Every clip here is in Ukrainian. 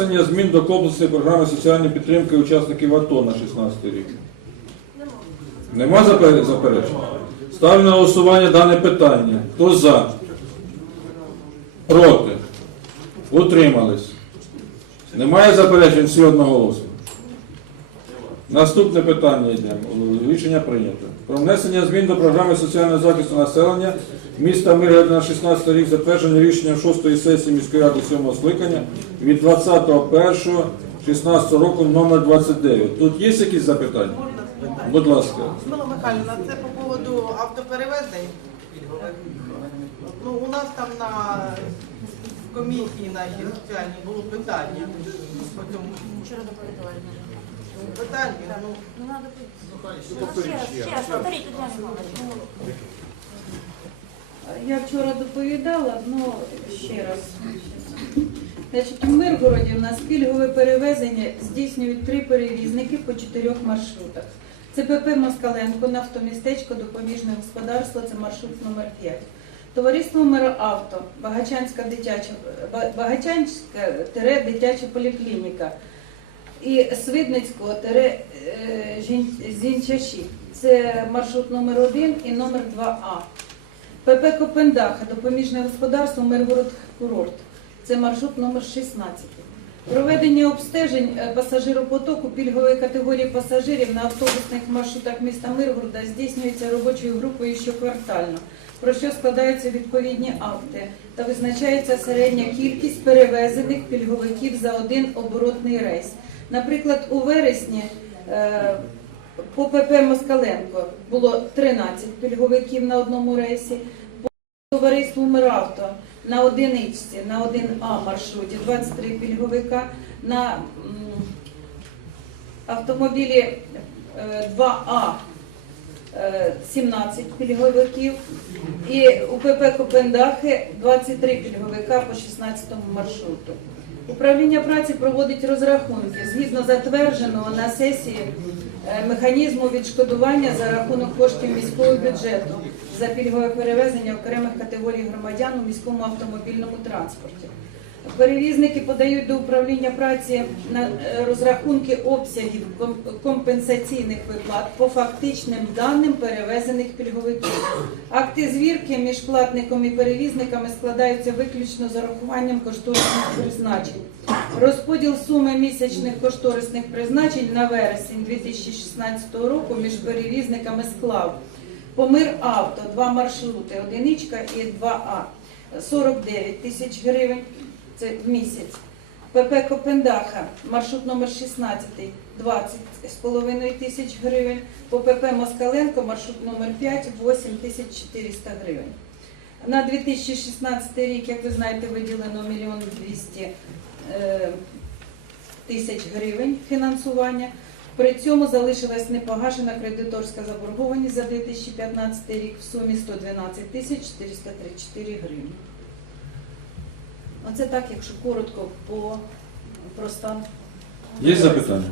внесення змін до комплексної програми соціальної підтримки учасників АТО на 16 рік. Нема запер- заперечень? Ставлю на голосування дане питання. Хто за? Проти? Утримались? Немає заперечень всі одноголосно. Наступне питання йде. Рішення прийнято. Про внесення змін до програми соціального захисту населення міста Миргород на 16 рік затвердження рішенням 6 сесії міської ради 7 скликання від 20.01.16 року номер 29. Тут є якісь запитання? Будь ласка. Людмила Михайлівна, це по поводу автоперевезень. Ну, у нас там на комісії нашій соціальній було питання по Вчора доповідали. Ну. Я вчора доповідала, ну ще раз. Значить, у Миргороді у нас пільгове перевезення здійснюють три перевізники по чотирьох маршрутах. Це ПП Москаленко, нафтомістечко, допоміжне господарство, це маршрут номер 5. Товариство Мироавто, Багачанська дитяча, Ба- Багачанська тире дитяча поліклініка і Свидницького е, Зінчаші. Це маршрут номер 1 і номер 2А. ПП Копендаха, допоміжне господарство Миргород Курорт. Це маршрут номер 16. Проведення обстежень е, пасажиропотоку пільгової категорії пасажирів на автобусних маршрутах міста Миргорода здійснюється робочою групою щоквартально, про що складаються відповідні акти та визначається середня кількість перевезених пільговиків за один оборотний рейс. Наприклад, у вересні е, по ПП Москаленко було 13 пільговиків на одному рейсі. По товариству Миравто на одиничці, на 1А маршруті 23 пільговика. На автомобілі е, 2А е, 17 пільговиків. І у ПП Копендахи 23 пільговика по 16 маршруту. Управління праці проводить розрахунки згідно затвердженого на сесії е, механізму відшкодування за рахунок коштів міського бюджету за пільгове перевезення окремих категорій громадян у міському автомобільному транспорті. Перевізники подають до управління праці на е, розрахунки обсягів компенсаційних виплат по фактичним даним перевезених пільговиків. Акти звірки між платником і перевізниками складаються виключно з урахуванням кошторисних призначень. Розподіл суми місячних кошторисних призначень на вересень 2016 року між перевізниками склав Помир авто, два маршрути, одиничка і 2А. 49 тисяч гривень це в місяць. ПП Копендаха, маршрут номер 16, 20 з половиною тисяч гривень. По ПП Москаленко, маршрут номер 5, 8 тисяч 400 гривень. На 2016 рік, як ви знаєте, виділено 1 мільйон 200 е, тисяч гривень фінансування. При цьому залишилась непогашена кредиторська заборгованість за 2015 рік в сумі 112 тисяч 434 гривні. Оце так, якщо коротко по про стан. Є запитання?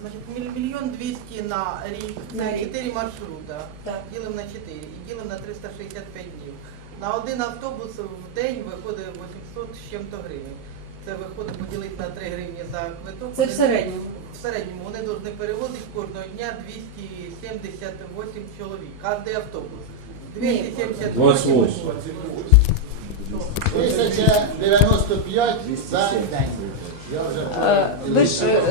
Значить, міль- мільйон двісті на рік, На це рік. 4 маршрута. Так. Ділимо на 4 і ділимо на 365 днів. На один автобус в день виходить 800 з чим-то гривень. Це виходить поділити на 3 гривні за квиток. Це в середньому. В середньому вони повинні перевозити кожного дня 278 чоловік. Кожний автобус. 278. 28. 1095 за день. Ви ж, е,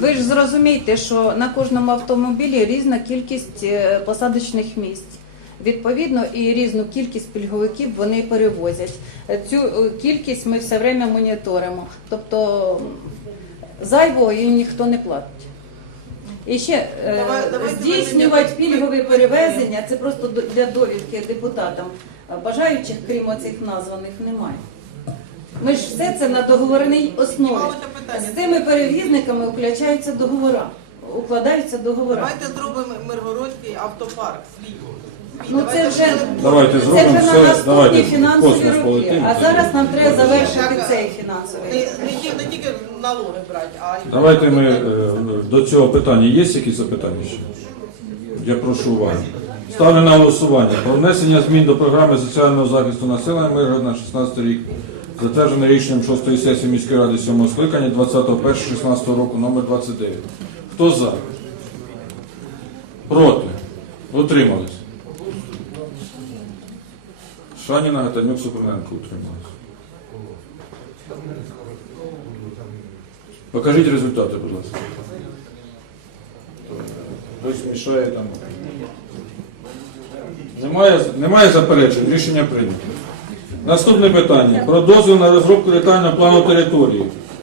ви ж зрозумієте, що на кожному автомобілі різна кількість е, посадочних місць. Відповідно, і різну кількість пільговиків вони перевозять. Е, Цю кількість ми все время моніторимо. Тобто зайвого їм ніхто не платить. І ще е, Давай- здійснювати пільгові перевезення це просто для довідки депутатам. Бажаючих, крім оцих названих, немає. Ми ж все це на договорній основі. З цими перевізниками включаються договори, укладаються договори. Давайте зробимо Миргородський автопарк свій. Ну це вже. Давайте це зробимо вже на все, наступні давайте фінансові космос роки. полетимо. А зараз нам треба завершити цей фінансовий. не, ті- не тільки налоги брати, а й Давайте ми е, до цього питання. Є якісь запитання ще? Я прошу уваги. Ставлю на голосування про внесення змін до програми соціального захисту населення Миргород на 16 рік затверджене рішенням 6-ї сесії міської ради 7 скликання 20.01.16 року номер 29. Хто за? Проти? Утримались? Шаніна, Гатанюк, Супруненко утримались. Покажіть результати, будь ласка. Хтось мішає там. Немає, немає заперечень, рішення прийнято. Наступне питання. Про дозвіл на розробку детального плану території.